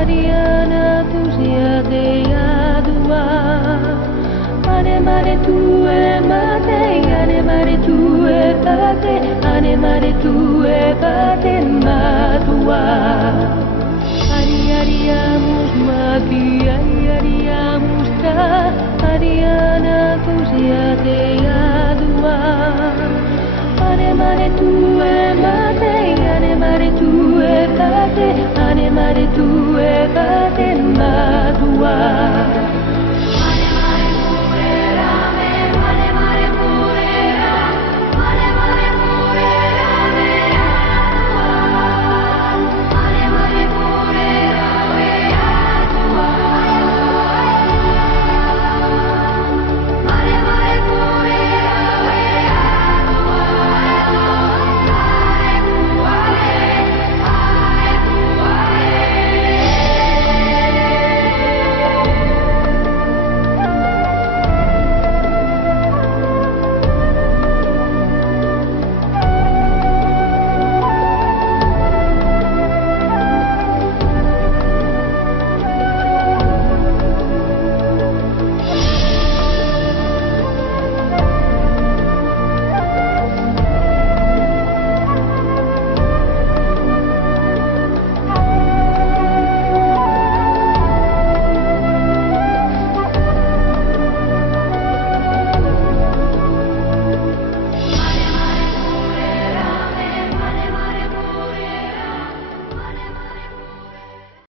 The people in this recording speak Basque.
Ariana tusia de adua. Ane mare tu e mate, ane mare tu e bate, ane mare tu e bate madua. Ariamus mati, ariamus ta, Ariana tusia de adua. Ane mare tu e mate, ane mare tu e bate, ane mare tu